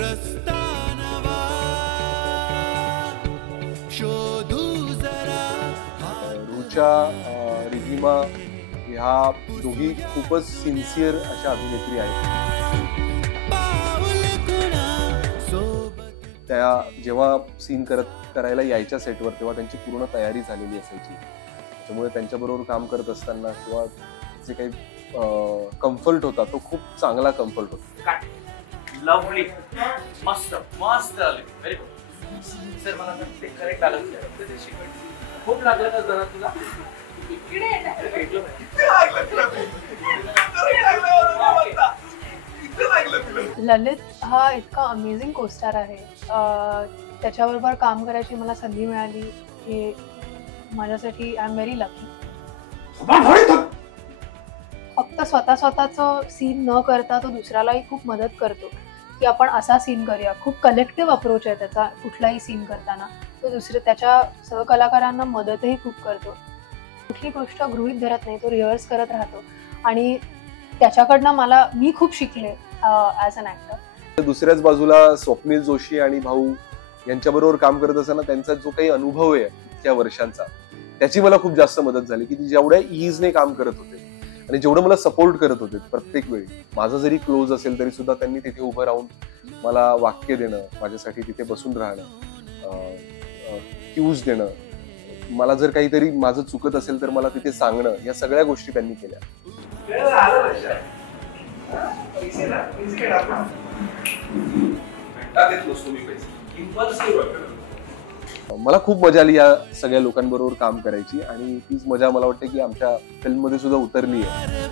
रस्ता नवा शोधू जरा रुचा रिधिमा ह्या दोघी खूपच सिन्सिअर अशा अभिनेत्री आहेत. त्या जेव्हा सीन करायला यायच्या सेटवर तेव्हा त्यांची पूर्ण तयारी झालेली असायची. त्यामुळे त्यांच्याबरोबर काम करत असताना किंवा जे काही कम्फर्ट होता तो खूप चांगला कम्फर्ट होता. लवली मस्त मस्त आले व्हेरी गुड सर. मला ते करेक्ट आलं खूप लागलं का जरा तुला ललित हा इतका अमेझिंग कोस्टार आहे. त्याच्याबरोबर काम करायची मला संधी मिळाली हे माझ्यासाठी आय एम व्हेरी लकी. फक्त स्वतःचं सीन न करता तो दुसऱ्यालाही खूप मदत करतो की आपण असा सीन करूया. खूप कलेक्टिव्ह अप्रोच आहे त्याचा कुठलाही सीन करताना. तो त्याच्या सहकलाकारांना मदतही खूप करतो. कुठली गोष्ट गृहीत धरत नाही, तो रिहर्स करत राहतो आणि त्याच्याकडनं मी खूप शिकले ॲज अन ॲक्टर. दुसऱ्याच बाजूला स्वप्नील जोशी आणि भाऊ यांच्याबरोबर काम करत असताना त्यांचा जो काही अनुभव आहे इतक्या वर्षांचा त्याची मला खूप जास्त मदत झाली की ती जेवढ्या इजने काम करत होते आणि जेवढं मला सपोर्ट करत होते प्रत्येक वेळी. माझा जरी क्लोज असेल तरी सुद्धा त्यांनी तिथे उभं राहून मला वाक्य देणं, माझ्यासाठी तिथे बसून राहणं, क्यूज देणं, मला जर काहीतरी माझं चुकत असेल तर मला तिथे सांगणं, या सगळ्या गोष्टी त्यांनी केल्या. मला खूप मजा आली या सगळ्या लोकांबरोबर काम करायची आणि तीच मजा मला वाटते की आमच्या फिल्म मध्ये सुद्धा उतरली आहे.